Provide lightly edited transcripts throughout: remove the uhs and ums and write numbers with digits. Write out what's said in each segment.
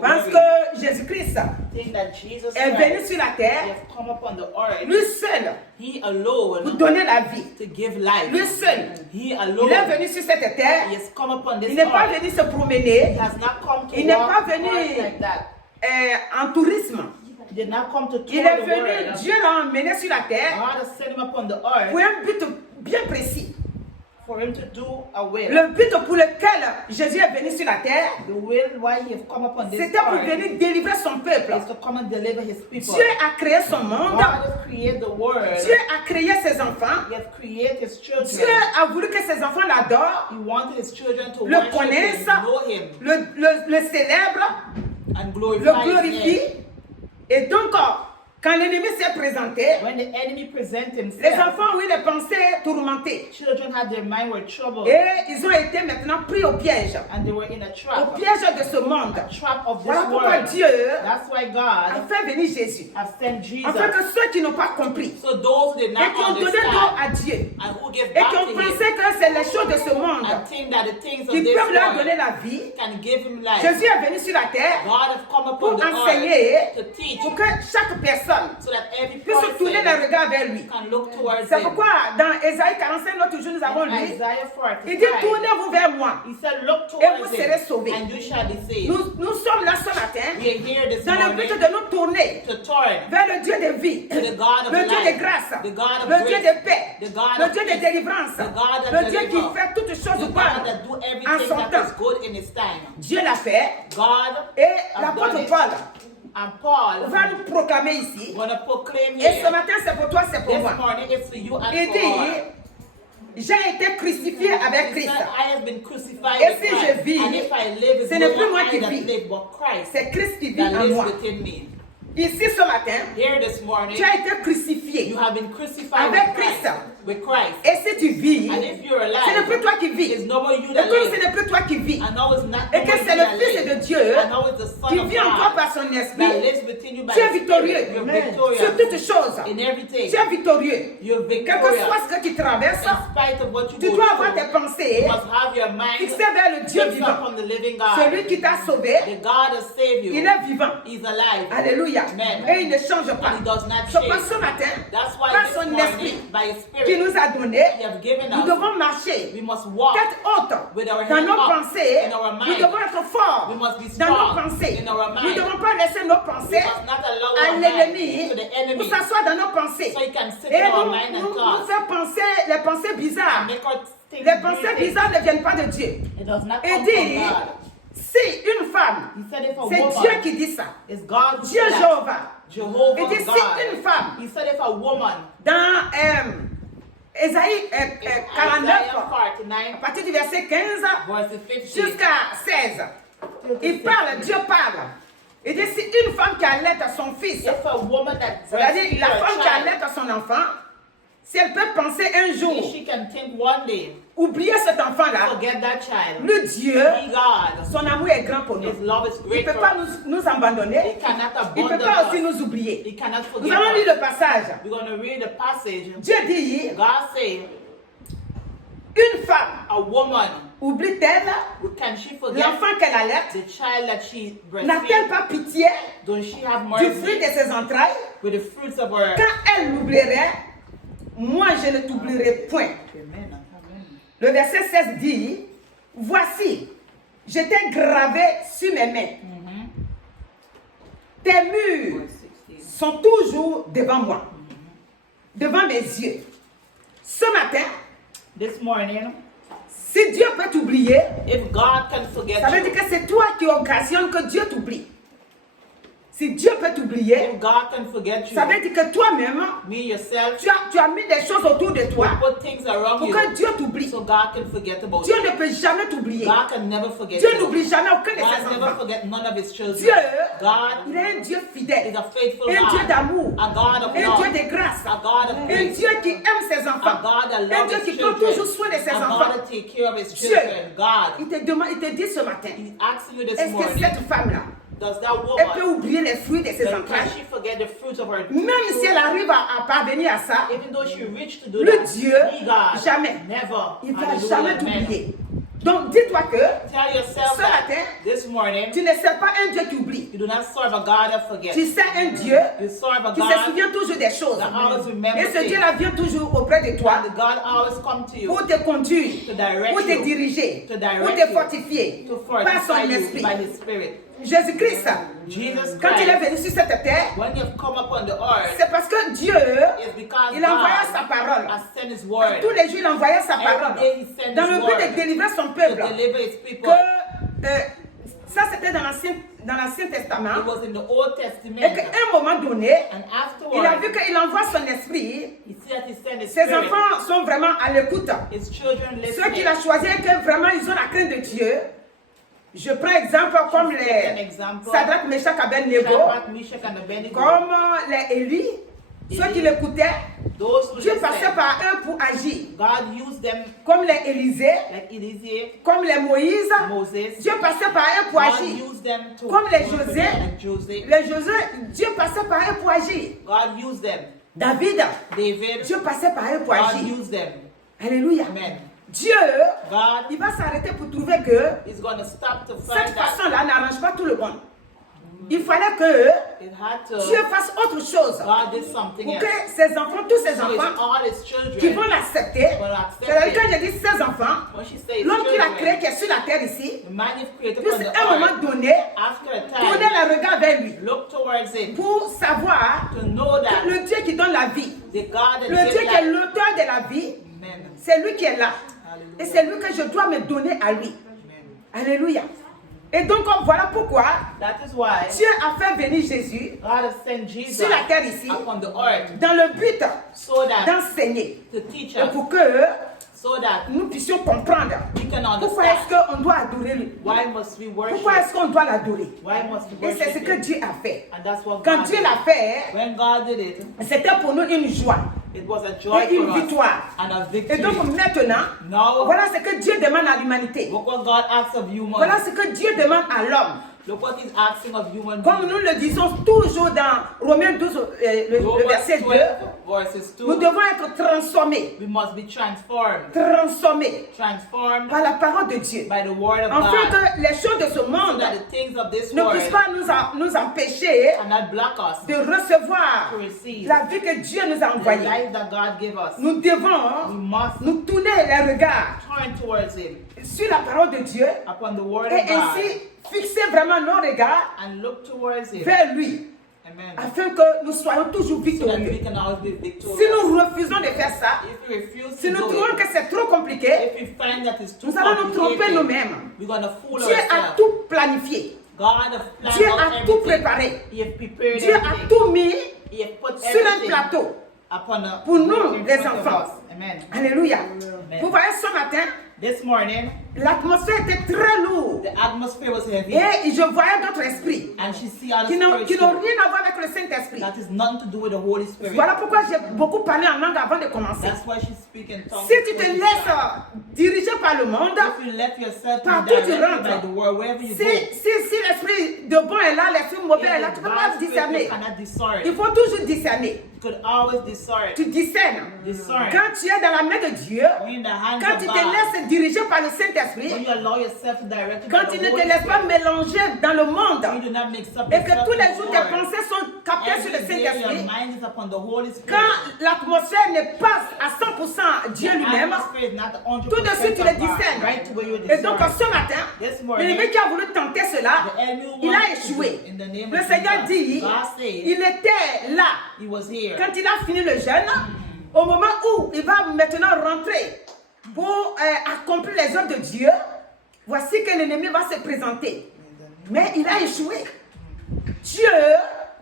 Parce que Jésus-Christ est venu sur la terre, lui seul, pour donner la vie. Lui seul, il est venu sur cette terre, il n'est pas venu se promener, il n'est pas venu en tourisme. Il est venu, Dieu l'a emmené sur la terre pour un but bien précis. Le but pour lequel Jésus est venu sur la terre, c'était pour venir délivrer son peuple. Dieu a créé son monde. Dieu a créé ses enfants. Dieu a voulu que ses enfants l'adorent, le connaissent, le célèbrent, le glorifient. Et donc, quand l'ennemi s'est présenté, les enfants ont eu les pensées tourmentées. Et ils ont été maintenant pris au piège. Au piège de ce monde. Voilà pourquoi Dieu a fait venir Jésus. Afin que ceux qui n'ont pas compris et qui ont donné dos à Dieu et qui ont pensé que c'est les choses de ce monde qui peuvent leur donner la vie, Jésus est venu sur la terre pour enseigner, pour que chaque personne puisse tourner le regard vers lui. C'est pourquoi dans Ésaïe 45, l'autre jour nous avons lu, il dit tournez-vous vers moi et vous serez sauvés. Nous sommes là ce matin dans le but de nous tourner vers le Dieu de vie, le Dieu de grâce, le Dieu de paix, le Dieu de délivrance, le Dieu qui fait toutes choses bonnes en son temps. Dieu l'a fait et l'apôtre Paul va nous proclamer ici. Et ce matin, c'est pour toi, c'est pour moi. Il dit, j'ai été crucifié avec Christ. Et si je vis, ce n'est plus moi qui vis, c'est Christ qui vit en moi. Ici ce matin, tu as été crucifié avec Christ. Et si tu vis, ce n'est plus toi qui vis. Et comme ce n'est plus toi qui vis, et que c'est le Fils de Dieu qui vit encore par son esprit, tu es victorieux sur toutes choses. Tu es victorieux. Quel que soit ce que tu traverses, tu dois avoir tes pensées fixées vers le Dieu vivant. Celui qui t'a sauvé, il est vivant. Alléluia. Et il ne change pas. Ce matin, par son esprit qui nous a donné, nous devons marcher tête haute dans nos pensées. Nous devons être forts dans nos pensées. Nous ne devons pas laisser nos pensées à l'ennemi pour s'asseoir dans nos pensées et nous faire penser les pensées bizarres. Les pensées bizarres ne viennent pas de Dieu. Et dit, si une femme, c'est Dieu qui dit ça, Dieu Jéhovah, il dit si une femme, dans Ésaïe 49, à partir du verset 15 jusqu'à 16, il parle, Dieu parle. Il dit si une femme qui allait à son fils, c'est-à-dire la femme qui allait à son enfant, si elle peut penser un jour, oublier cet enfant-là, le Dieu, son amour est grand pour nous. Il ne peut pas nous abandonner. Il ne peut pas aussi nous oublier. Nous allons lire le passage. Dieu dit, une femme, oublie-t-elle l'enfant qu'elle allait? N'a-t-elle pas pitié du fruit de ses entrailles? Quand elle l'oublierait, moi je ne t'oublierai point. Le verset 16 dit, voici, je t'ai gravé sur mes mains. Tes murs sont toujours devant moi, devant mes yeux. Ce matin, si Dieu peut t'oublier, ça veut dire que c'est toi qui occasionne que Dieu t'oublie. Si Dieu peut t'oublier, ça veut dire que toi-même, tu as mis des choses autour de toi pour que Dieu t'oublie. Dieu ne peut jamais t'oublier. Dieu n'oublie jamais aucun de ses enfants. Dieu, il est un Dieu fidèle, un Dieu d'amour, un Dieu de grâce, un Dieu qui aime ses enfants, un Dieu qui prend toujours soin de ses enfants. Dieu, il te dit ce matin, est-ce que cette femme-là, elle peut oublier les fruits de ses entrailles? Même si elle arrive à parvenir à ça, le Dieu, jamais, il ne va jamais t'oublier. Donc dis-toi que Tell yourself ce that matin, this morning, tu ne sers pas un Dieu qui oublie. you do not serve a God that forgets. Tu sers un Dieu You serve a qui se God souvient toujours des choses. that always remembers Et ce things. Dieu-là vient toujours auprès de toi And God always come to you pour te conduire, to direct pour te you, diriger, to direct pour te you, fortifier to par fortify son you esprit. by His Spirit. Jésus-Christ, Jesus quand il est Christ, venu sur cette terre, when you have come upon the earth, c'est parce que Dieu, it's because il envoyait sa God parole. has sent His word Tous les jours, il envoyait sa parole Every day he sent dans his le but word de délivrer son to peuple. deliver His Que people. ça, c'était dans l'Ancien Testament. It was in the Old Et Testament. qu'à un moment donné, And il a afterwards, vu qu'il envoie son esprit. he see that He sent His Ses Spirit. enfants sont vraiment à l'écoute. His children Ceux qu'il listening. a choisis et que vraiment ils ont la crainte de Dieu. Je prends exemple comme Take an les example. Sadrach, Meshach, Abednego, Shadrach, Meshach, and Abednego. comme les Élie, ceux qui l'écoutaient. Those who Dieu listened, passait par eux pour agir. God used them Comme les Élisée, like Elijah, comme les Moïse. Moses. Dieu passait par eux pour God agir. used them to Comme les work for José. them, like Joseph. Les José, Dieu passait par eux pour agir. God used them. David, David, Dieu passait par eux pour God agir. used them. Alléluia. Amen. Dieu, God il va s'arrêter pour trouver que is going to stop to cette find that façon-là n'arrange pas tout le monde. Il fallait que it had to, Dieu fasse autre chose God did something pour else. que ses enfants, tous ses So it's enfants, all His qui children. vont l'accepter. Will accept C'est-à-dire it. quand je dis ses enfants, When she says l'homme qu'il a children, créé qui est sur la terre ici, the man you've created puisse from the à un moment earth, donné after a tourner time, le regard vers lui look towards Him pour savoir to know que that le Dieu qui donne la vie, the God that le gives Dieu qui est life. l'auteur de la vie, Amen. c'est lui qui est là. Hallelujah. Et c'est lui que je dois me donner à lui. Amen. Alléluia. Et donc voilà pourquoi That is why Dieu a fait venir Jésus God has sent Jesus sur la terre ici upon the earth dans le but so that d'enseigner to teach et us, pour que so that nous puissions comprendre we can pourquoi est-ce understand qu'on doit adorer lui. why must we worship, Pourquoi est-ce qu'on doit l'adorer. why must we Et c'est ce worship que Him. Dieu a fait. And that's what Quand God Dieu did. l'a fait, When God did it, c'était pour nous une joie it was a joy et une for us victoire. and a Et victory. donc maintenant, Now, voilà ce que Dieu demande à l'humanité. look what God asks of human. Voilà ce que Dieu demande à l'homme. Look what He's asking of human Comme beings. nous le disons toujours dans Romains 12, le Romans verset 2, 12, verses 2, nous devons être transformés. we must be transformed. Transformés Transformed par la parole de Dieu. by the word of Afin God. que les choses de ce So monde that the things of this ne world puissent pas nous empêcher cannot block us de recevoir to receive la vie que Dieu nous a the envoyée. life that God gave us. Nous We devons must nous tourner les regards turn towards Him sur la parole de Dieu upon the word et of God ainsi fixer vraiment nos regards and look towards Him. vers lui Amen. afin que nous soyons toujours So that we victorieux. can always be Si victorious. nous refusons de faire ça, If we refuse si to nous do trouvons it, que c'est trop compliqué, if we find that it's too nous allons nous tromper complicated, nous-mêmes. we're going to fool Dieu a ourselves. tout planifié. God has planned Dieu out a tout everything. préparé. He has prepared Dieu a everything. tout mis He has put sur un everything plateau. upon a, Pour nous, in les front of enfants. us. Amen. Alléluia. Amen. Vous voyez ce matin, This morning, l'atmosphère était très lourde. the atmosphere was heavy, Et je voyais d'autres esprits and she see other qui n'ont spirits rien à voir avec le Saint-Esprit. that is nothing to do with the Holy Spirit. Voilà pourquoi j'ai beaucoup parlé en langue avant de commencer. That's why she speaks in tongues. Si tu te before she laisses starts. diriger par le monde, If you let yourself be partout tu directed by rentres. the world, wherever you si go, l'esprit de bon est là, l'esprit mauvais est là, tu ne peux pas bad spirit, discerner. you cannot discern. Il faut toujours discerner. You could always discern. Tu discernes. Discern. Quand tu es dans la main de Dieu, When in the hands quand of tu te God, laisses diriger par le when Saint-Esprit, you allow yourself to direct it quand by tu the ne te Holy laisses pas Spirit, mélanger dans le monde, you do not mix up et que yourself tous with les the jours tes world. pensées sont captées sur le Every day your Saint-Esprit, mind is upon the Holy Spirit. quand l'atmosphère n'est pas à 100% Dieu lui-même, Atmosphere is not 100% tout de suite tu of le God. discernes. Right to where you Et donc discern. ce matin, This morning, l'ennemi qui a voulu tenter cela, the enemy il a wants to do échoué. it in the name Le of Seigneur Jesus. dit, God said il était là. He was here. Quand il a fini le jeûne, au moment où il va maintenant rentrer pour accomplir les œuvres de Dieu, voici que l'ennemi va se présenter. Mais il a échoué. Dieu,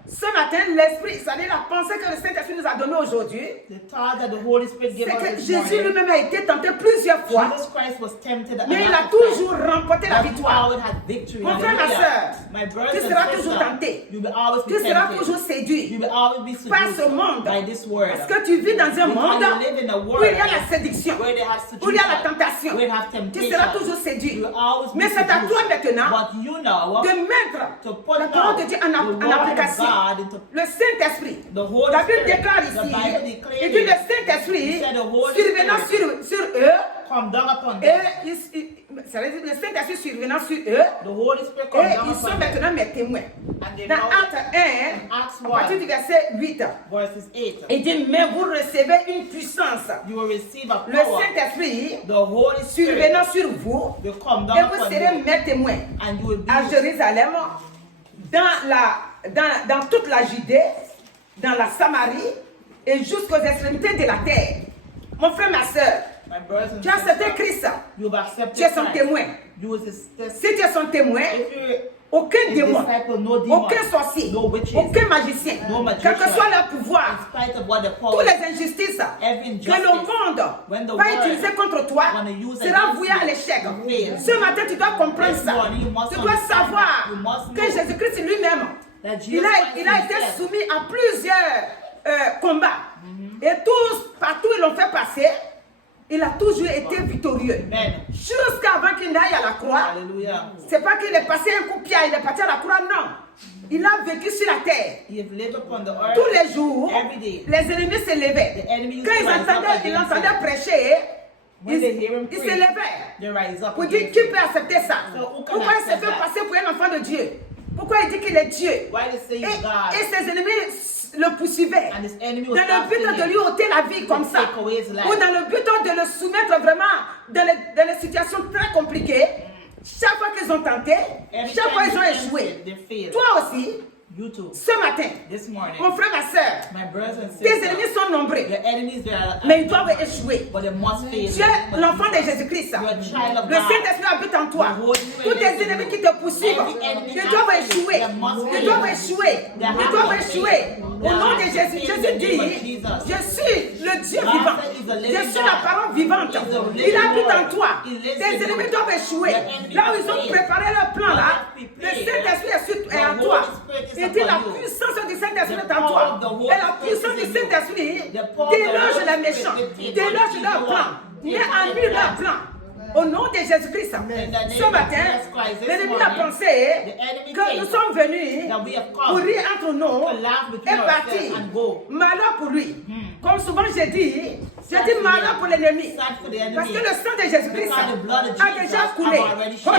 ce matin, l'Esprit, c'est-à-dire la pensée que le Saint-Esprit nous a donnée aujourd'hui, The thought that the Holy Spirit c'est gave us que this Jésus morning, lui-même a été tenté plusieurs fois, Jesus Christ was tempted mais il a another time, toujours remporté la but he victoire. always had victory. Mon frère, ma Hallelujah. soeur, My brothers tu and seras toujours sisters, tenté. you will always be Tu seras tempted. toujours séduit You will always be par ce seduced monde. by this word. Parce que tu vis dans un monde Because you live in a où il y a world la séduction, where they have où il y a la seduction, tentation. where they have Tu temptation. seras toujours séduit. You will always be Mais c'est à seduced. toi maintenant But you know de mettre to put la parole de out Dieu the en word of application. God God into le Saint-Esprit. the Holy La Bible Spirit. déclare The Bible ici, declares il dit le it. Saint-Esprit He said the Holy survenant sur eux, come down upon et them. ça veut dire le Saint-Esprit survenant sur eux, The Holy Spirit come et down ils sont upon them. maintenant mes témoins. And they Dans know Acte 1, Acts à partir 1, du verset 8, verses 8. il dit, mais vous recevez une puissance. You will receive a Le power. Saint-Esprit The Holy Spirit survenant sur vous, will come et down vous upon serez you. mes témoins And you will be à Jérusalem, dans toute la Judée, dans la Samarie et jusqu'aux extrémités de la terre. Mon frère, ma soeur, my brothers and tu as accepté sisters. Christ, You have accepted tu es son Christ. témoin. You will test. Si tu es son témoin, If you're aucun a démon, disciple, no demon, aucun sorcier, no witches, aucun magicien, no magician, quel que soit leur in pouvoir, spite of what the toutes power les injustices every que le injustice, monde when the va world utiliser contre toi wanna use sera against voué à you, l'échec. will fail. Ce matin, tu dois comprendre This ça. morning, you must Tu dois understand savoir that. You must que know Jésus-Christ lui-même, that Jesus il a Christ été himself, soumis à plusieurs combats. Et tous, partout ils l'ont fait passer, il a toujours été victorieux. Amen. Jusqu'avant qu'il n'aille à la croix. Hallelujah. C'est pas qu'il est passé un coup de pied, il est parti à la croix, non. Il a vécu sur la terre. He have lived upon the earth Tous les jours, every day. les ennemis s'élevaient. The enemy used Quand to ils rise up entendaient against them. prêcher, When they hear him ils preach, s'élevaient. they rise up Pour dire against qui him. peut accepter ça. So who can Pourquoi il se accept fait that? passer pour un enfant de Dieu? Pourquoi il dit qu'il est Dieu? Why they say he's God? Et ses ennemis le poursuivaient. And his enemy Dans was le but after de him. lui ôter la vie comme ça. take away his life. Ou dans le but de le soumettre vraiment dans les situations très compliquées. Chaque fois qu'ils ont tenté, Every chaque fois time ils ont they échoué. tempted, they failed. Toi aussi, You too. ce matin, This morning, mon frère, ma soeur, my brothers and tes sisters, ennemis sont nombreux, your enemies they are, mais ils doivent échouer. but they must fail. Tu es l'enfant de Jésus-Christ. You are a child of Le God. Saint-Esprit habite en toi. The Holy Spirit Tous tes lives in ennemis you. qui te poursuivent, Every enemy ils doivent after you, échouer. they must Ils fail. doivent échouer. They Ils have doivent to échouer. fail. Au nom de They Jésus, have to Jésus fail in the name of dit, Jesus. je suis le Dieu God vivant. said he's a living Je suis la God. parole vivante. He's a living Il habite en word. toi. He lives Tes in you. ennemis doivent échouer. Your enemy Là où ils ont fail. préparé leur plan là, Let le us prepare. Saint-Esprit est en The toi. Holy Spirit is Il dit la upon you. puissance du Saint-Esprit The est en power toi. of the Holy Et la Spirit puissance is du in you. Saint-Esprit The power of the déloge Holy les Spirit méchants, will take déloge what leur you plan, want. met Take en what lui you leur want. plan. Au nom de Jésus-Christ, the name ce of matin, Jesus Christ, this l'ennemi a morning, pensé the enemy que thinks nous sommes venus that we have pour come rire entre nous to laugh between et partir. ourselves and go. Malheur pour lui. Comme souvent j'ai dit malheur pour l'ennemi. Sad for the enemy. Parce que le sang de Jésus-Christ Because the blood of a Jesus déjà coulé. have already shed.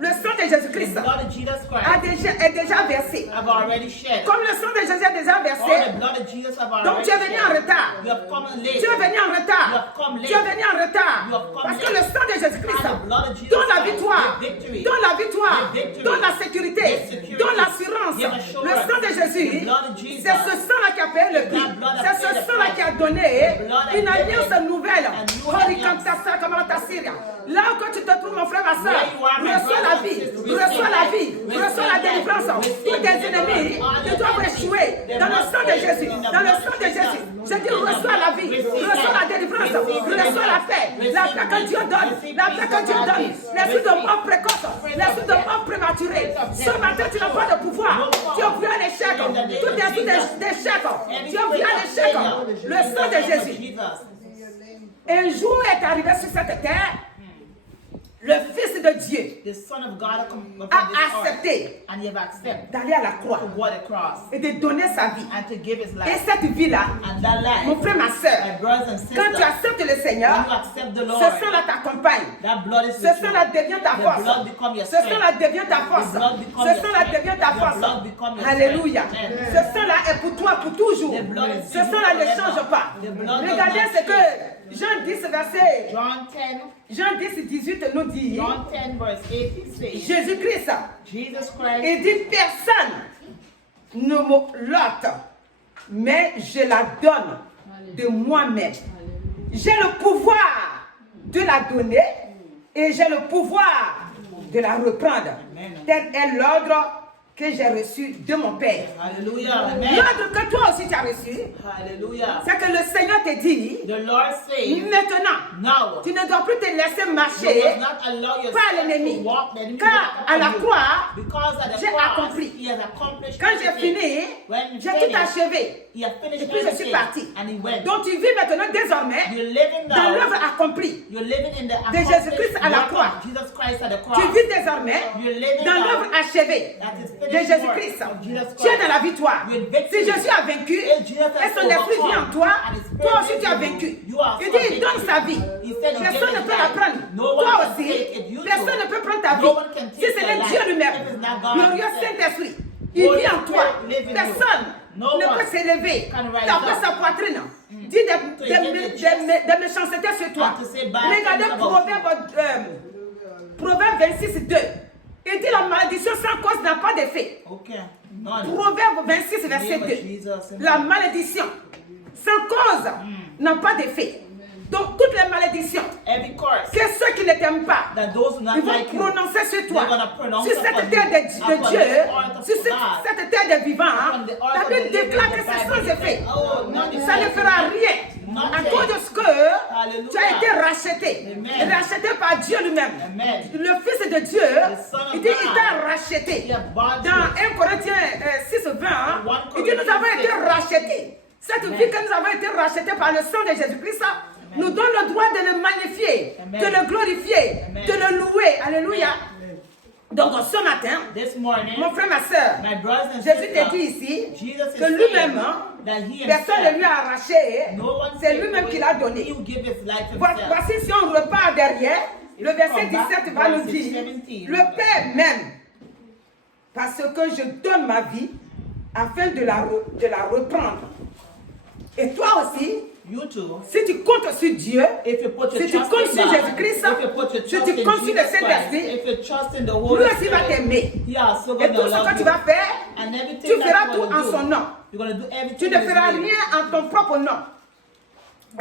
Le sang de Jésus-Christ The blood of Jesus Christ est déjà versé. have already shed. Comme le sang de Jésus est déjà All versé, the blood of Jesus have already donc tu es venu en shed. retard. You have come late. Tu es venu en You retard. have come late. Tu es venu en retard. You have come Parce que late. le sang de Jésus-Christ And the blood of Jesus donne la Christ victoire, give victory. donne la victoire, Give victory. donne la sécurité, Give security. donne l'assurance. Give assurance. Le sang de Jésus, The blood of Jesus. c'est ce sang-là qui a payé le prix. That blood C'est has ce paid the sang-là qui a price. donné The blood has une alliance given nouvelle. a new alliance. Là où tu te trouves, mon frère, ma soeur, Where you are, my reçois la brother, vie, sister, reçois la vie, receive reçois la life, délivrance. receive Tous tes deliverance. ennemis, All ils your doivent enemies, échouer they dans le must sang de fail Jésus. in the Dans le blood sang of de Jesus. Jésus. Je dis, In the reçois la vie, receive reçois la life, délivrance, receive reçois la deliverance, paix, la paix que Dieu donne, receive la paix que Dieu peace, donne, l'esprit de mort précoce, l'esprit de mort prématuré. Ce matin, tu n'as pas de pouvoir. Tu as vu un échec, tout esprit d'échec, tu as vu un échec. Le sang de Jésus. Un jour est arrivé sur cette terre, le Fils de Dieu The Son of God come upon a this earth, accepté and he have accepted d'aller à la croix to go to the cross et de donner sa vie. and to give his Et life. cette vie-là, And that life, mon frère, ma my soeur, brothers and quand tu sisters, acceptes le when you Seigneur, accept the Lord, ce sang-là t'accompagne. that blood is Ce with you. sang-là devient ta The force. blood become your Ce strength. sang-là devient ta force. The blood become Ce your sang-là strength. devient ta The force. blood become your Alléluia. strength. Amen. Ce sang-là est pour toi pour toujours. The blood is Ce sang-là ne forever. change pas. The blood does Regardez not ce que change. Jean 10, verset John 10, 18 nous dit. John 10 verse 8 says, Jésus-Christ, Jesus Christ, il dit personne ne me l'ôte, mais je la donne de moi-même. J'ai le pouvoir de la donner et j'ai le pouvoir de la reprendre. Amen. Tel est l'ordre que j'ai reçu de mon Père. hallelujah, amen, L'ordre que toi aussi tu as reçu, hallelujah. c'est que le Seigneur te dit, The Lord says, maintenant, now, tu ne dois plus te laisser you marcher must not allow par yourself l'ennemi. to walk the enemy Car à la upon you. croix, Because at the j'ai cross, accompli. he has accomplished quand j'ai everything. fini, When j'ai he tout finished, achevé. he has finished Et puis je suis everything, parti. and he went. Donc tu vis maintenant désormais You're living dans now. l'œuvre accomplie. You're living in the Jésus-Christ à la work croix. of Jesus Christ at the cross. Tu vis désormais You're living dans now l'œuvre achevée. that is de Jésus-Christ. Tu es dans la victoire. Si Jésus a vaincu et son esprit vit en toi, toi aussi tu as vaincu. Il dit, il donne sa vie. Personne ne peut la prendre. Toi aussi, personne ne peut prendre ta vie. Si c'est le Dieu lui-même, glorieux Saint-Esprit, il vit en toi. Personne ne peut s'élever, taper sa poitrine, dire des méchancetés sur toi. Regardez Proverbe 26, 2. Il dit la malédiction sans cause n'a pas d'effet. Proverbe 26, verset 2. La malédiction sans cause n'a pas d'effet. Donc toutes les malédictions que ceux qui ne t'aiment pas, ils vont prononcer sur toi, sur cette terre de Dieu, sur cette terre des vivants. La Bible déclare que c'est sans effet. Ça ne fera rien. À cause de ce que tu as été racheté par Dieu lui-même. Le Fils de Dieu, il dit il t'a racheté. Dans 1 Corinthiens 6, 20, il dit nous avons été rachetés. Cette vie que nous avons été rachetés par le sang de Jésus-Christ, nous donne le droit de le magnifier, de le glorifier, de le louer. Alléluia. Donc ce matin, mon frère, ma soeur, Jésus te dit ici que lui-même, personne ne lui a arraché, c'est lui-même qui l'a donné. Voici si on repart derrière, le verset 17 va nous dire, le Père m'aime parce que je donne ma vie afin de la reprendre. Et toi aussi, si tu comptes sur Dieu, si tu comptes sur Jésus-Christ, si tu comptes sur le Saint-Esprit, lui aussi va t'aimer. Et tout ce que tu vas faire, tu feras tout en son nom. Tu ne feras rien en ton propre nom.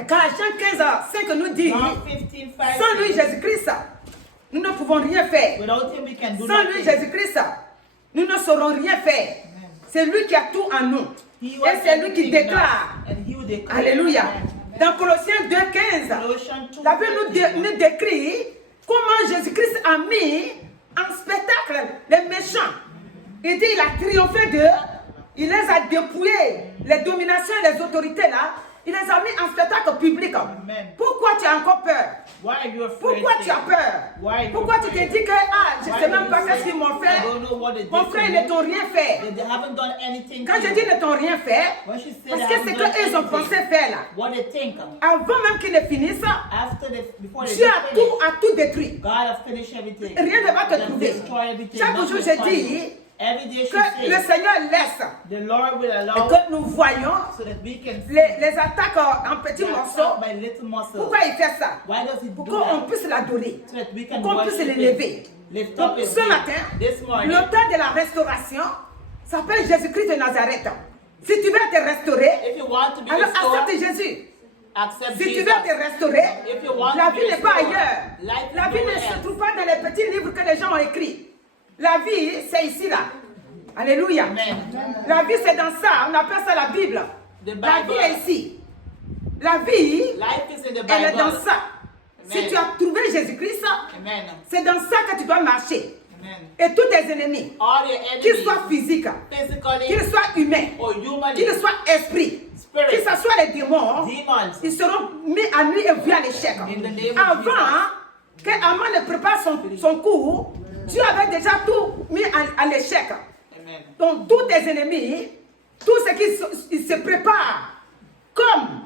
Quand Jean 15, 5 nous dit, sans lui Jésus-Christ, nous ne pouvons rien faire. Sans lui Jésus-Christ, nous ne saurons rien faire. C'est lui qui a tout en nous. Et c'est lui qui déclare. Alléluia. Dans Colossiens 2,15, la Bible nous décrit comment Jésus-Christ a mis en spectacle les méchants. Il dit il a triomphé d'eux, il les a dépouillés, les dominations et les autorités là, il les a mis en spectacle public. Pourquoi tu as encore peur? Pourquoi tu as peur? Pourquoi tu te dis que je ne sais même pas ce qu'ils m'ont fait? Mon frère, ils ne t'ont rien fait. Quand je dis ils ne t'ont rien fait, parce que c'est qu'ils ont pensé faire là. Avant même qu'ils ne finissent, Dieu a tout détruit. Rien ne va te trouver. Chaque jour je dis que le Seigneur laisse et que nous voyons les attaques en petits morceaux. Pourquoi il fait ça? Pour qu'on puisse l'adorer, pour qu'on puisse l'élever. Donc ce matin, le temps de la restauration s'appelle Jésus-Christ de Nazareth. Si tu veux te restaurer, alors accepte Jésus. Si tu veux te restaurer, la vie n'est pas ailleurs. La vie ne se trouve pas dans les petits livres que les gens ont écrits. La vie, c'est ici, là. Alléluia. La vie, c'est dans ça. On appelle ça la Bible. La vie est ici. La vie, elle est dans ça. Si tu as trouvé Jésus-Christ, c'est dans ça que tu dois marcher. Et tous tes ennemis, qu'ils soient physiques, qu'ils soient humains, qu'ils soient esprits, que ce soit les démons, ils seront mis à nu et vus à l'échec. Avant que Haman ne prépare son coup, Dieu avait déjà tout mis à l'échec. Donc tous tes ennemis, tout ce qui se prépare comme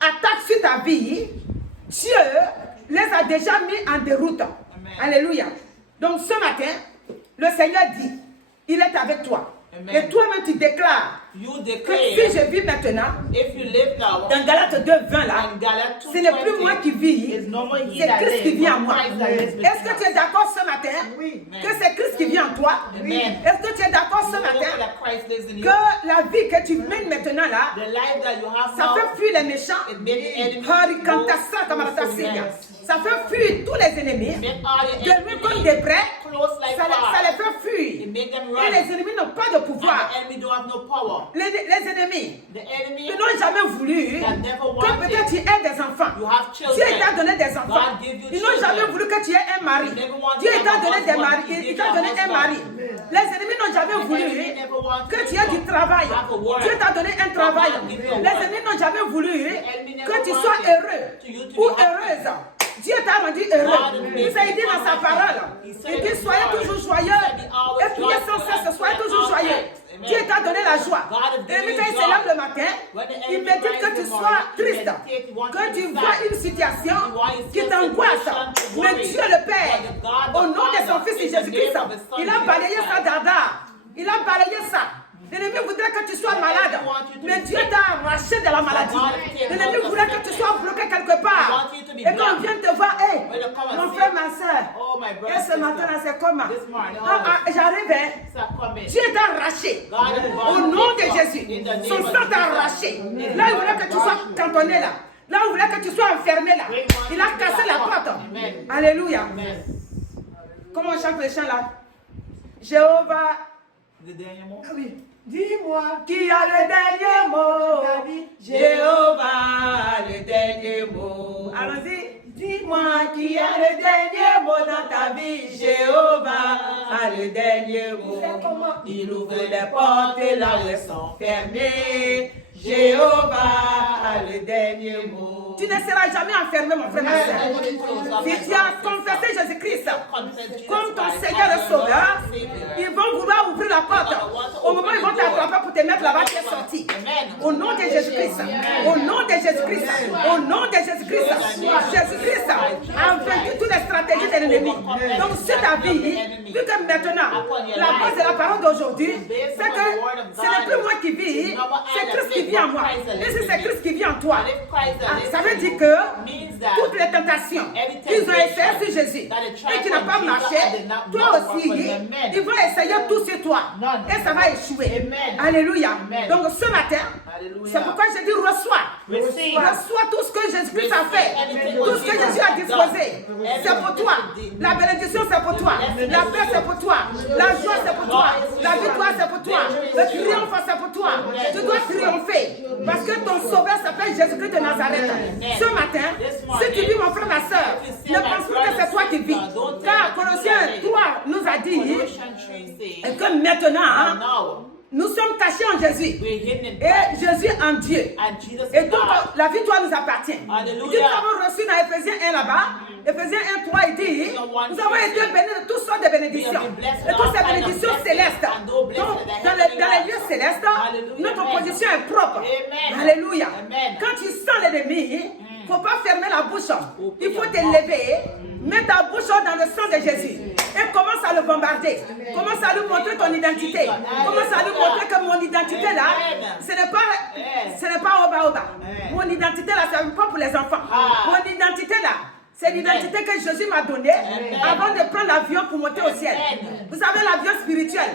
attaque sur ta vie, Dieu les a déjà mis en déroute. Alléluia. Donc ce matin, le Seigneur dit, il est avec toi. Et toi-même tu déclares que si je vis maintenant, dans Galates 2:20 là, ce n'est plus moi qui vis, c'est Christ qui vit en moi. Est-ce que tu es d'accord ce matin que c'est Christ qui vit en toi? Est-ce que tu es d'accord ce matin que la vie que tu mènes maintenant là, ça fait fuir les méchants? Ça fait fuir tous les ennemis, de lui comme des prêts, ça les fait fuir. Et les ennemis n'ont pas de pouvoir. Les ennemis, ils n'ont jamais voulu que peut-être tu aies des enfants. Dieu t'a donné des enfants. Ils n'ont jamais voulu que tu aies un mari. Dieu t'a donné des maris. Il t'a donné un mari. Les ennemis n'ont jamais voulu que tu aies du travail. Dieu t'a donné un travail. Les ennemis n'ont jamais voulu que tu sois heureux ou heureuse. Dieu t'a rendu heureux. Il s'est dit dans sa parole. Il dit soyez toujours joyeux et priez sans cesse. Soyez toujours L'ennemi, quand il se lève le matin, il médite que tu sois triste, que tu vois une situation qui t'angoisse. Mais Dieu le Père, au nom de son Fils Jésus-Christ, il a balayé ça d'Adam. Il a balayé ça. L'ennemi voudrait que tu sois malade, mais Dieu t'a arraché de la maladie. L'ennemi voudrait que tu sois bloqué quelque part. Et qu'on vienne te voir, hey, mon frère, ma soeur, et ce matin-là, c'est comment? J'arrive, hein? Dieu t'a arraché. Au nom de Jésus, son sang t'a arraché. Là, il voulait que tu sois cantonné là. Là, il voulait que tu sois enfermé là. Il a cassé la porte. Alléluia. Comment on chante le chant là? Jéhovah. Oui. Dis-moi Qui a le dernier mot? Jéhovah, le dernier mot. Allons-y. Dis-moi qui a le dernier mot dans ta vie? Jéhovah a le dernier mot. Il ouvre les portes là où elles sont fermées. Jéhovah a le dernier mot. Tu ne seras jamais enfermé, mon frère, ma soeur. Si tu as confessé Jésus-Christ comme ton Seigneur et Sauveur, ils vont vouloir ouvrir la porte. Au moment où ils vont t'attraper pour te mettre là-bas, tu es sorti. Au nom de Jésus-Christ. Au nom de Jésus-Christ. Au nom de Jésus-Christ. Jésus-Christ a vaincu toutes les stratégies de l'ennemi. Donc, sur ta vie, vu que maintenant, la base de la parole d'aujourd'hui, c'est que ce n'est plus moi qui vis, c'est Christ qui vit en moi. Et si c'est Christ qui vit en toi, ça veut dire que toutes les tentations qu'ils ont essayé sur Jésus et qui n'ont pas marché, toi aussi, ils vont essayer tout sur toi et ça va échouer. Alléluia. Donc ce matin, c'est pourquoi je dis reçois tout ce que Jésus-Christ a fait, tout ce que Jésus a disposé. C'est pour toi. La bénédiction, c'est pour toi. La paix, c'est pour toi. La joie, c'est pour toi. La victoire, c'est pour toi. Le triomphe, c'est pour toi. Tu dois triompher parce que ton sauveur s'appelle Jésus-Christ de Nazareth. Ce matin, si tu vis, mon frère, ma soeur, ne pense plus que c'est toi qui vis. Car Colossiens 3 nous a dit que maintenant, nous sommes cachés en Jésus et Jésus en Dieu. Et donc la victoire nous appartient. Nous avons reçu dans Ephésiens 1 là-bas, Ephésiens 1, 3, il dit, nous avons été bénis de toutes sortes de bénédictions. Et toutes ces bénédictions célestes. Donc dans les lieux célestes, notre position est propre. Alléluia. Quand tu sens l'ennemi, il ne faut pas fermer la bouche. Il faut te lever, mettre ta bouche dans le sang de Jésus et commence à le bombarder. Commence à lui montrer ton identité. Commence à lui montrer que mon identité là, ce n'est pas oba-oba. Mon identité là, ce n'est pas pour les enfants. Mon identité là, c'est l'identité que Jésus m'a donnée avant de prendre l'avion pour monter au ciel. Vous savez, l'avion spirituel.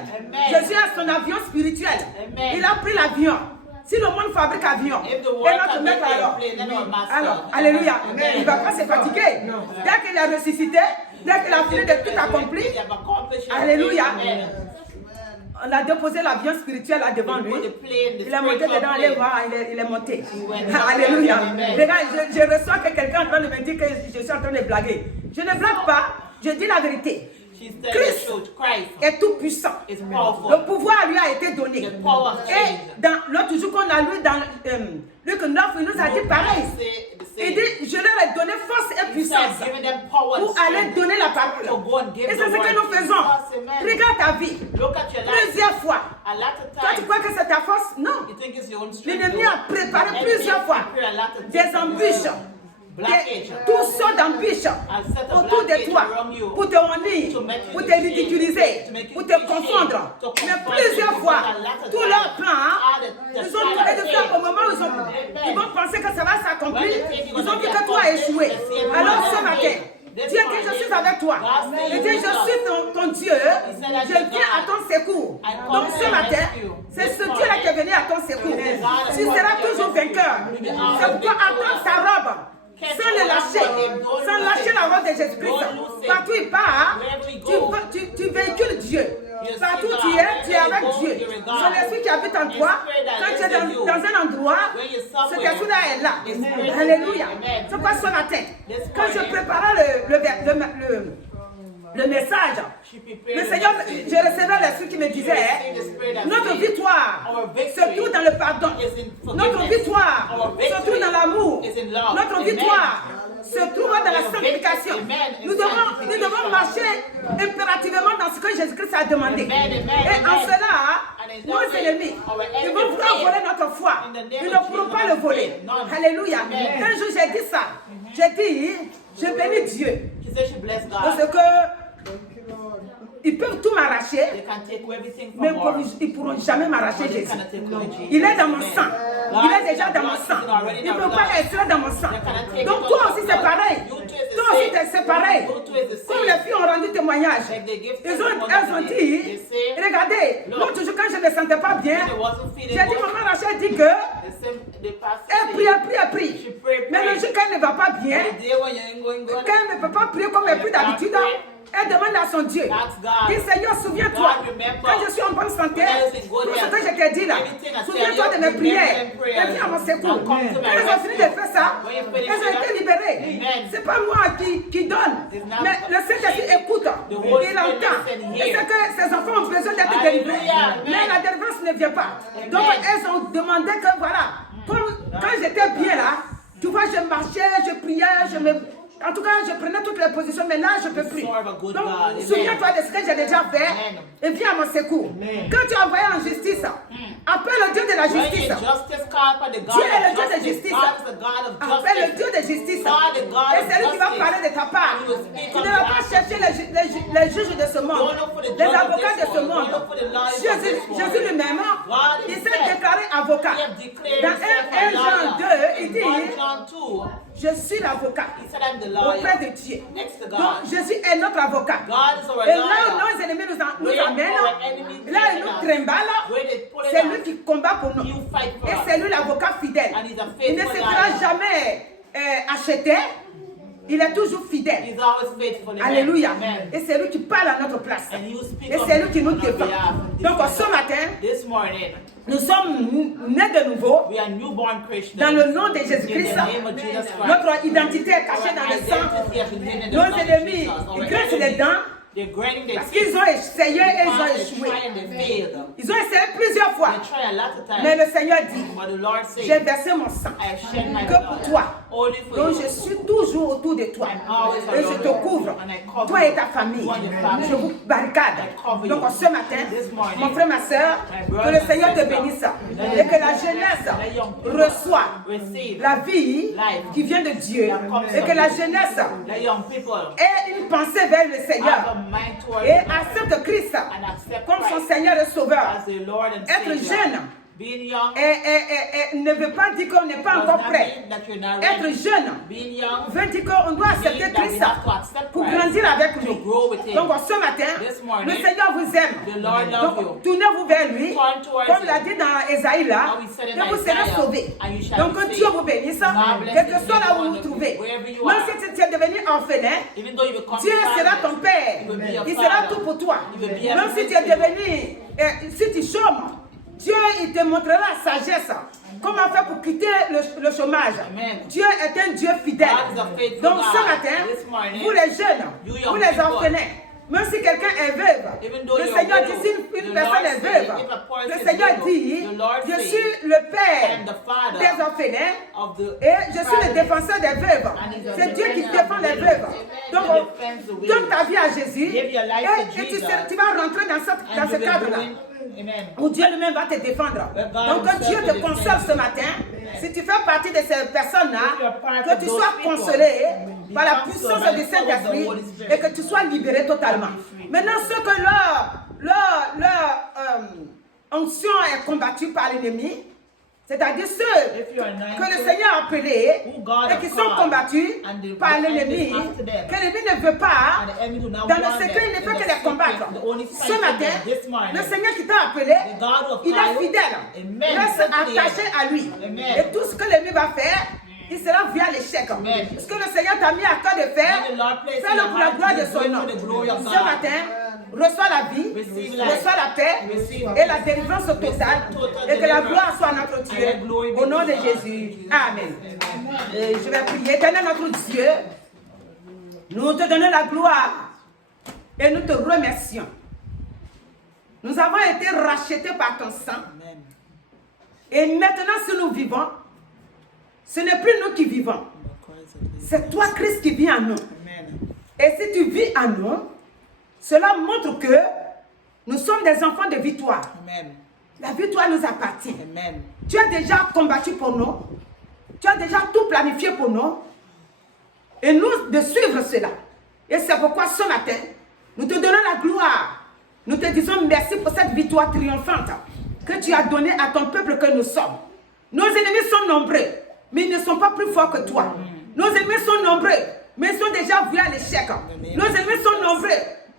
Jésus a son avion spirituel. Il a pris l'avion. Si le monde fabrique avion, et notre maître alors, alléluia, il ne va pas se fatiguer. Dès qu'il a ressuscité, dès qu'il a fini de tout accompli, alléluia, on a déposé l'avion spirituel là devant lui. Il est monté dedans, allez voir, il est monté. Alléluia. Regarde, je reçois que quelqu'un est en train de me dire que je suis en train de blaguer. Je ne blague pas, je dis la vérité. Christ est tout puissant. Le pouvoir lui a été donné. Et dans l'autre jour qu'on a lu dans Luc 9, il nous a dit pareil. Il dit, je leur ai donné force et puissance pour aller donner la parole. Et c'est ce que nous faisons. Regarde ta vie. Plusieurs fois. Toi, tu crois que c'est ta force? Non. L'ennemi a préparé plusieurs fois des embûches. Tout sortes d'embûches autour de toi pour te honner, pour te ridiculiser, pour te confondre. Mais plusieurs fois, tous leurs plans, ils ont trouvé de faire au moment où ils vont penser que ça va s'accomplir. Ils ont vu que toi as échoué. Alors ce matin, Dieu dit, je suis avec toi. Il dit, je suis ton Dieu. Je viens à ton secours. Donc ce matin, c'est ce Dieu-là qui est venu à ton secours. Tu seras toujours vainqueur. C'est pourquoi attends ta robe. Sans lâcher la robe de Jésus-Christ. Partout il part, tu véhicules Dieu. Partout tu es avec Dieu. C'est l'esprit qui habite en toi. Quand tu es dans un endroit, cet esprit-là est là. Alléluia. C'est quoi ce matin? Quand je préparais le message, le Seigneur, je recevais l'esprit qui me disait, notre victoire se trouve dans le pardon. Notre victoire se trouve dans l'amour. Notre victoire se trouve dans la sanctification. Nous devons marcher impérativement dans ce que Jésus-Christ a demandé. Et en cela, challenge nos that way. ennemis, Our ils enemy vont vouloir fail. voler notre foi. In the name Ils of ne pourront Jesus, pas le we voler. pray. None. Alléluia. Amen. Un jour, j'ai dit ça. J'ai dit, je bénis Dieu. She said she blessed Parce God. que ils peuvent tout m'arracher, They can take everything mais from her. ils ne pourront jamais m'arracher But they Jésus. cannot take away Jesus. Il est dans mon Amen. sang. God Il est is déjà in dans our mon blood. sang. It's already in Il ne our peut blood. pas rester dans mon sang. They cannot take Donc it toi out aussi of c'est blood. pareil. You too is the Toi aussi same. c'est pareil. You too is the same. Comme les filles ont rendu témoignage. Like they give Elles testimony ont today. dit, They say, regardez, l'autre jour quand je ne me sentais pas bien, when it wasn't feeling j'ai dit, good, maman Rachel dit que the pastor elle said, prie, elle prie, elle prie. she pray, Mais le pray. jour quand elle ne va pas bien, The day when you ain't going good, quand elle ne peut pas prier comme elle prie d'habitude, elle demande à son Dieu. Ask God. Dis Seigneur, souviens-toi, God, remember. quand je suis en bonne santé, When I was in good tout ce health, que je t'ai dit là, everything I said, souviens-toi de you mes prières. remember them prayers. Et viens à mon secours. And come to my Quand elles ont fini de rescue. faire ça, When you finish elles ont that, été libérées. amen. C'est pas moi qui donne, It's not mais le Saint-Esprit écoute, the Holy il entend. Spirit listen Et here. c'est que ces enfants ont besoin d'être Hallelujah, délivrés. amen. Mais la délivrance ne vient pas. Donc Amen. elles ont demandé que voilà, quand j'étais bien là, tu vois, je marchais, je priais, en tout cas, je prenais toutes les positions, mais là, je peux plus. serve a good Donc, God. Amen. souviens-toi de ce que j'ai déjà fait Amen. et viens à mon secours. Quand tu es envoyé en justice, appelle le Dieu de la when justice. you justice call for the God Dieu est le of Dieu de justice, justice. God is the God of Appelle le justice. Dieu de justice. God, the God Et of c'est lui qui va justice. parler de ta part. He will speak Tu on ne vas behalf pas of chercher les juges de ce monde, Don't look for the les judge of avocats de this ce world. monde. Don't look for the lawyers of Jésus, this world. Jésus lui-même, God il is s'est dead. déclaré avocat. He have declared Dans himself 1 a Jean 2, lawyer. il In dit, 1 John 2, je suis l'avocat he said, I'm the auprès lawyer de Dieu. next to Donc God. Jésus est notre avocat. God is our Et là où lawyer. nos ennemis nous Where amènent, our enemies là take ils nous us, trimballent, where they pull it c'est out, lui qui combat pour nous. you fight for Et us. c'est lui l'avocat fidèle. And he's a Il ne se faithful fera liar. jamais acheter. Il est toujours fidèle. He's always faithful. Amen. Alléluia. Amen. Et c'est lui qui parle à notre place. And you speak Et on c'est lui qui nous on our défend. behalf. Donc ce matin, This morning, nous sommes nés de nouveau we are newborn Christians. dans le nom de In Jésus-Christ. the name of Jesus Christ. Notre identité est cachée dans le sang. Identity has been hidden in the Nos blood of ennemis, Jesus. Our ils grincent les enemies, dents they're grinding their parce teeth. qu'ils ont essayé et ils ont They échoué. try and they failed. Ils ont essayé plusieurs fois. They try a lot of Mais times. le Seigneur dit, But the Lord j'ai said, versé mon sang I have shed my que pour blood. toi. Only for Donc you. je suis toujours autour de toi. I'm always Et je around te you. couvre. And I cover Toi you. et ta famille. You and your family. Je vous barricade. I cover Donc you. ce matin, This morning, mon frère, ma soeur, my que brother le and Seigneur te sister, bénisse. let Et que la the jeunesse young people reçoit receive la vie life qui vient de Dieu. that comes Et que from la you. jeunesse The young people ait une pensée vers le have Seigneur. a mind towards Et God accepte Christ and accept comme son Christ Seigneur et Sauveur. as the Lord and Être Savior. jeune Being young et ne veut pas dire qu'on n'est pas does encore not prêt. mean that you're not Être ready. jeune Being young veut dire qu'on doit accepter means that we Christ have to accept pour Christ grandir avec to lui. grow with Him. Donc ce matin, This morning, le Seigneur vous aime. the Lord loves you. Donc tournez-vous vers lui. Turn towards Comme l'a him. dit dans Ésaïe là, How he said in que vous serez Isaiah, sauvés. and you shall Donc be que saved. Dieu vous bénisse, God bless quel que you, soit là où vous every one vous of you, trouvez. wherever you Même are. si tu es devenu orphelin, Even though you become Dieu sera ton father, père. he will be your Il sera father. tout pour toi. He will be Même si everything tu es for you. devenu, si tu chômes, Dieu il te montrera la sagesse. Comment faire pour quitter le chômage. Amen. Dieu est un Dieu fidèle. God is a faithful Donc God. ce matin, This morning, vous les jeunes, you young vous les people, orphelins, même si quelqu'un est veuve, even though le you're Seigneur widow, dit si une the personne Lord est say, veuve, if a person le is Seigneur widow, dit, the Lord je say, suis le père I am the father des orphelins of the et je suis le fatherless. défenseur des veuves. And he's a C'est Dieu qui defender défend of the les widows. veuves. He Donc, defends the widows. donne ta vie à Jésus Give your life to et Jesus. tu vas rentrer dans ce And you will cadre-là. go in. Amen. Où Dieu lui-même va te défendre. Where God Donc quand himself Dieu will te console defend ce you. matin, si tu fais partie de ces If you are personnes-là, part que of tu those sois people, consolé be par la consoled puissance by du the power of the Saint-Esprit Holy Spirit. et que tu sois libéré totalement. And be free. Maintenant, ceux que leur onction est combattue par l'ennemi, c'est-à-dire ceux If you are que le anointed, Seigneur a appelés who God et has qui sont called, combattus and the par enemy l'ennemi, is after them, que l'ennemi ne veut pas. and the enemy do not Dans le want secret, il ne them. fait In que the les combattre. secret, the only fight Ce matin, them this morning. le Seigneur qui t'a appelé, The God who il called est you, fidèle. amen, Reste certainly. attaché à lui. Amen. Et tout ce que l'ennemi va faire, il sera via l'échec. Amen. Ce que le Seigneur t'a mis à cœur de faire, When the Lord places in fais-le your pour la heart, gloire you de do son it nom. for the glory of Ce God. matin, reçois la vie, Receive life. reçois la paix Receive et la délivrance totale. total Et que la deliverance. gloire soit à notre Dieu. And the glory be Au nom to de God. Jésus. Amen. Et je vais prier. Éternel notre Dieu, nous te donnons la gloire et nous te remercions. Nous avons été rachetés par ton sang. Amen. Et maintenant, si nous vivons, ce n'est plus nous qui vivons. C'est toi, Christ, qui vis en nous. Amen. Et si tu vis en nous, cela montre que nous sommes des enfants de victoire. Amen. La victoire nous appartient. Amen. Tu as déjà combattu pour nous. Tu as déjà tout planifié pour nous. Et nous, de suivre cela. Et c'est pourquoi ce matin, nous te donnons la gloire. Nous te disons merci pour cette victoire triomphante que tu as donnée à ton peuple que nous sommes. Nos ennemis sont nombreux, mais ils ne sont pas plus forts que toi. Nos ennemis sont nombreux, mais ils sont déjà voués à l'échec. Nos ennemis sont nombreux,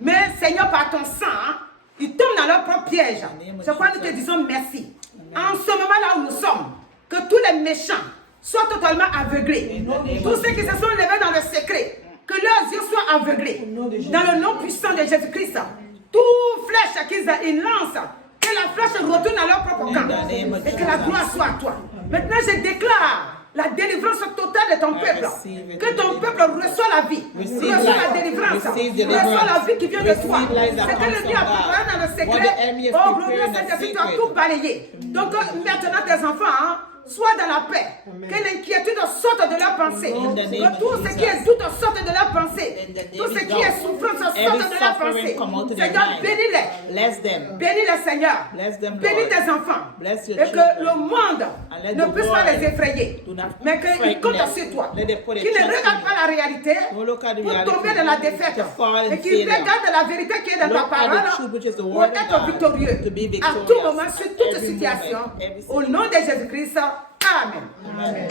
mais Seigneur, par ton sang, ils tombent dans leur propre piège. C'est pourquoi nous te disons merci. En ce moment-là où nous sommes, que tous les méchants soient totalement aveuglés. Tous ceux qui se sont levés dans le secret, que leurs yeux soient aveuglés. Dans le nom puissant de Jésus-Christ, toute flèche qu'ils lancent, que la flèche retourne à leur propre camp. Et que la gloire soit à toi. Maintenant, je déclare la délivrance totale de ton peuple. Que ton peuple reçoit la vie, reçoit la délivrance, reçoit la vie qui vient de toi. C'est que le Dieu a préparé dans le secret. Oh, glorieux Saint-Esprit, tu as tout balayé. Donc, maintenant, tes enfants, soient dans la paix. Que l'inquiétude sorte de leur pensée. Que tout ce qui est doute sorte de leur pensée. Tout ce qui est souffrance sorte de leur pensée. Seigneur, bénis-les. Bénis-les, Seigneur. Bénis tes enfants. Et que le monde ne puisse pas les effrayer. Mais qu'ils comptent sur toi. Qu'ils ne regardent pas la réalité pour tomber dans la défaite. Et qu'ils regardent la vérité qui est dans ta parole pour être victorieux à tout moment, sur toute situation. Au nom de Jésus-Christ. Amen.